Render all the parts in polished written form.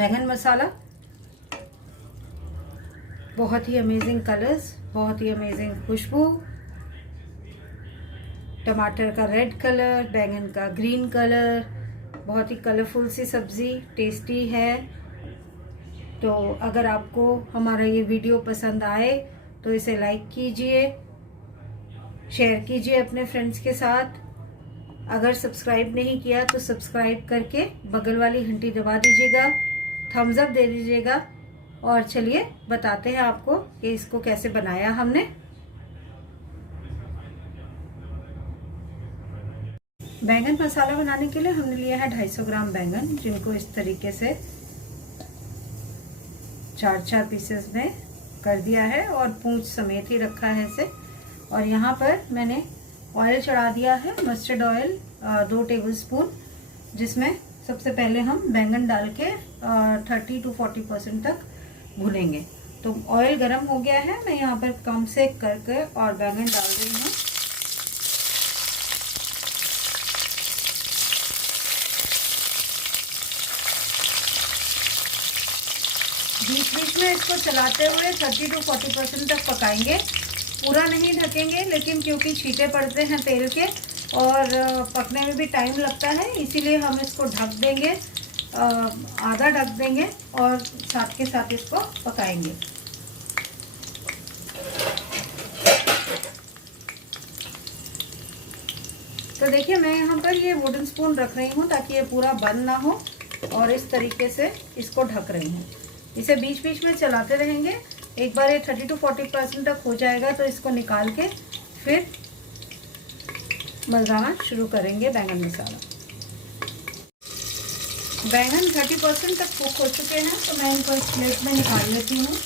बैंगन मसाला। बहुत ही amazing colours, बहुत ही अमेजिंग खुशबू। टमाटर का रेड कलर, बैंगन का ग्रीन कलर, बहुत ही कलरफुल सी सब्ज़ी, टेस्टी है। तो अगर आपको हमारा ये वीडियो पसंद आए तो इसे लाइक कीजिए, शेयर कीजिए अपने फ्रेंड्स के साथ। अगर सब्सक्राइब नहीं किया तो सब्सक्राइब करके बगल वाली घंटी दबा दीजिएगा, थम्स अप दे दीजिएगा। और चलिए बताते हैं आपको कि इसको कैसे बनाया हमने। बैंगन मसाला बनाने के लिए हमने लिया है 250 ग्राम बैंगन, जिनको इस तरीके से 4-4 पीसेस में कर दिया है और पूंछ समेत ही रखा है इसे। और यहाँ पर मैंने ऑयल चढ़ा दिया है, मस्टर्ड ऑयल 2 टेबलस्पून, जिसमें सबसे पहले हम बैंगन डाल के 30 to 40% तक भूनेंगे। तो ऑयल गरम हो गया है, मैं यहाँ पर कम से करके और बैंगन डाल रही हूँ। बीच बीच में इसको चलाते हुए 30 to 40% तक पकाएंगे। पूरा नहीं ढकेंगे, लेकिन क्योंकि छींटे पड़ते हैं तेल के और पकने में भी टाइम लगता है, इसीलिए हम इसको ढक देंगे, आधा ढक देंगे और साथ के साथ इसको पकाएंगे। तो देखिए, मैं यहाँ पर ये वुडन स्पून रख रही हूँ ताकि ये पूरा बंद ना हो, और इस तरीके से इसको ढक रही हूँ। इसे बीच बीच में चलाते रहेंगे। एक बार ये 30 to 40% तक हो जाएगा तो इसको निकाल के फिर बनाना शुरू करेंगे बैंगन मसाला। बैंगन 30% तक कुक हो चुके हैं, तो मैं इनको इस प्लेट में निकाल लेती हूँ।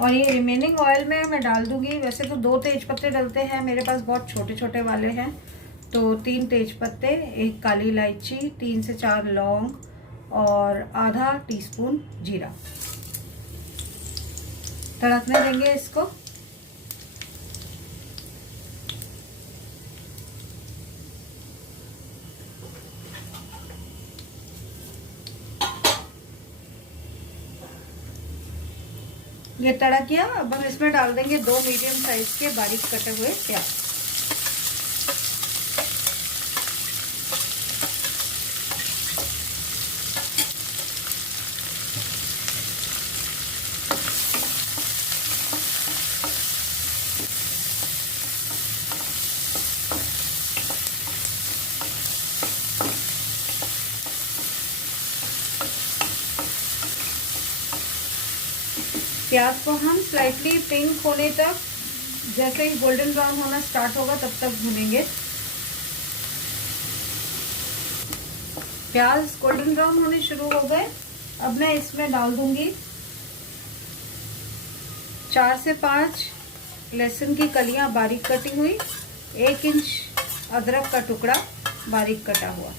और ये रिमेनिंग ऑयल में मैं डाल दूंगी। वैसे तो 2 तेज पत्ते डलते हैं, मेरे पास बहुत छोटे छोटे वाले हैं, तो 3 तेज पत्ते, 1 काली इलायची, 3 से 4 लौंग और आधा टीस्पून जीरा। तड़कने देंगे इसको। ये तड़क गया। अब हम इसमें डाल देंगे 2 मीडियम साइज के बारीक कटे हुए प्याज। प्याज को हम स्लाइटली पिंक होने तक, जैसे ही गोल्डन ब्राउन होना स्टार्ट होगा तब तक भूनेंगे। प्याज गोल्डन ब्राउन होने शुरू हो गए। अब मैं इसमें डाल दूंगी 4 से 5 लहसुन की कलियां बारीक कटी हुई, 1 इंच अदरक का टुकड़ा बारीक कटा हुआ।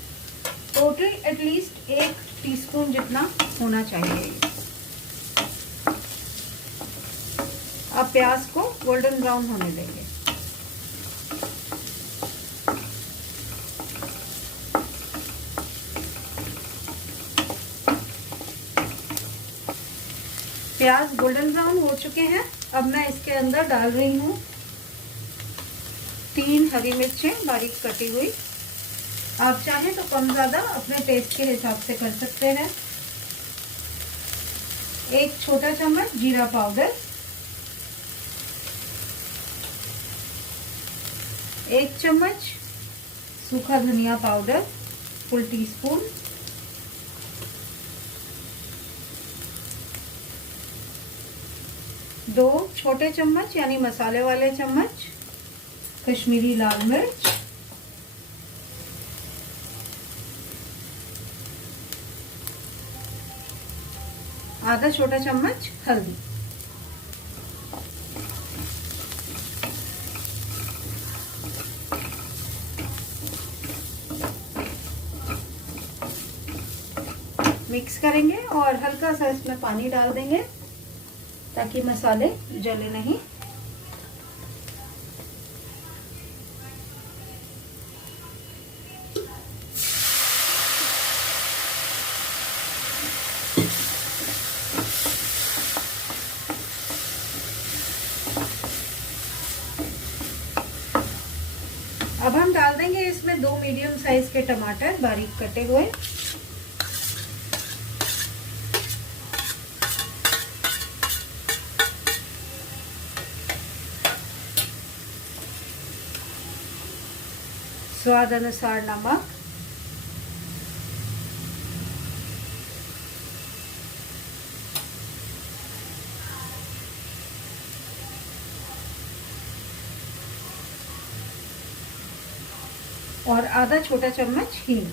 टोटल एटलीस्ट 1 टीस्पून जितना होना चाहिए। अब प्याज को गोल्डन ब्राउन होने देंगे। प्याज गोल्डन ब्राउन हो चुके हैं। अब मैं इसके अंदर डाल रही हूँ 3 हरी मिर्चें बारीक कटी हुई। आप चाहें तो कम ज़्यादा अपने टेस्ट के हिसाब से कर सकते हैं। 1 छोटा चम्मच जीरा पाउडर, 1 चम्मच सूखा धनिया पाउडर फुल टीस्पून, 2 छोटे चम्मच यानी मसाले वाले चम्मच कश्मीरी लाल मिर्च, 1 आधा छोटा चम्मच हल्दी, मिक्स करेंगे और हल्का सा इसमें पानी डाल देंगे ताकि मसाले जले नहीं। अब हम डाल देंगे इसमें 2 मीडियम साइज के टमाटर बारीक कटे हुए। स्वाद अनुसार नमक, और आधा छोटा चम्मच हींग।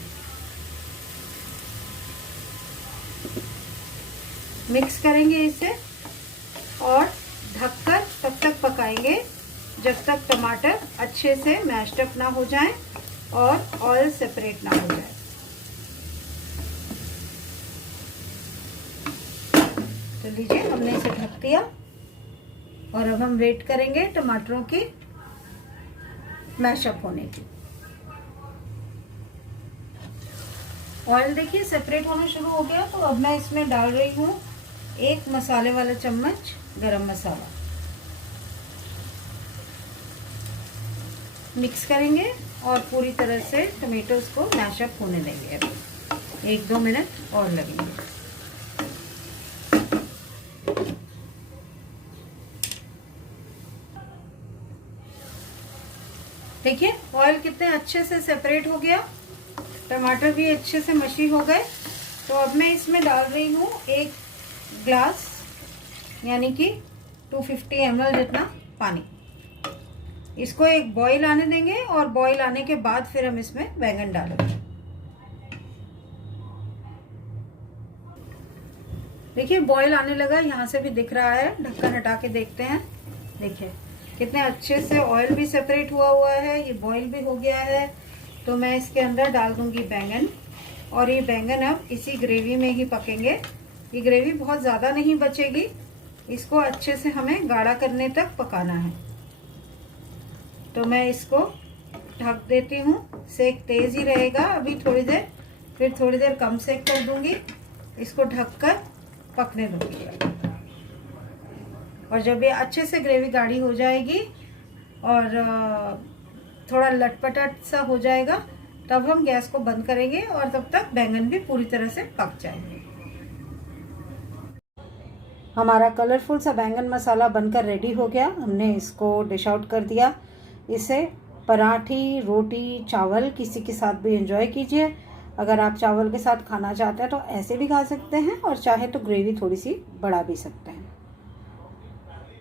मिक्स करेंगे इसे और ढककर तब तक पकाएंगे जब तक टमाटर अच्छे से मैश्ड अप ना हो जाए और ऑयल सेपरेट ना हो जाए। तो लीजिए, हमने इसे ढक दिया और अब हम वेट करेंगे टमाटरों की मैशअप होने की। ऑयल देखिए सेपरेट होना शुरू हो गया। तो अब मैं इसमें डाल रही हूँ 1 मसाले वाला चम्मच गरम मसाला। मिक्स करेंगे और पूरी तरह से टमेटोज को मैशअप होने देंगे। अभी 1-2 मिनट और लगेंगे। देखिए ऑयल कितने अच्छे से सेपरेट हो गया, टमाटर भी अच्छे से मशी हो गए। तो अब मैं इसमें डाल रही हूँ 1 ग्लास यानी कि 250 ml जितना पानी। इसको एक बॉईल आने देंगे और बॉईल आने के बाद फिर हम इसमें बैंगन डालेंगे। देखिए बॉईल आने लगा, यहाँ से भी दिख रहा है। ढक्कन हटा के देखते हैं। देखिए कितने अच्छे से ऑयल भी सेपरेट हुआ है, ये बॉईल भी हो गया है। तो मैं इसके अंदर डाल दूंगी बैंगन और ये बैंगन अब इसी ग्रेवी में ही पकेंगे। ये ग्रेवी बहुत ज़्यादा नहीं बचेगी, इसको अच्छे से हमें गाढ़ा करने तक पकाना है। तो मैं इसको ढक देती हूँ। सेक तेज़ ही रहेगा अभी थोड़ी देर, फिर थोड़ी देर कम सेक कर दूंगी। इसको ढककर पकने दूंगी और जब ये अच्छे से ग्रेवी गाढ़ी हो जाएगी और थोड़ा लटपटाट सा हो जाएगा तब हम गैस को बंद करेंगे और तब तक बैंगन भी पूरी तरह से पक जाएंगे। हमारा कलरफुल सा बैंगन मसाला बनकर रेडी हो गया। हमने इसको डिश आउट कर दिया। इसे पराठी, रोटी, चावल किसी के साथ भी एंजॉय कीजिए। अगर आप चावल के साथ खाना चाहते हैं तो ऐसे भी खा सकते हैं और चाहे तो ग्रेवी थोड़ी सी बढ़ा भी सकते हैं।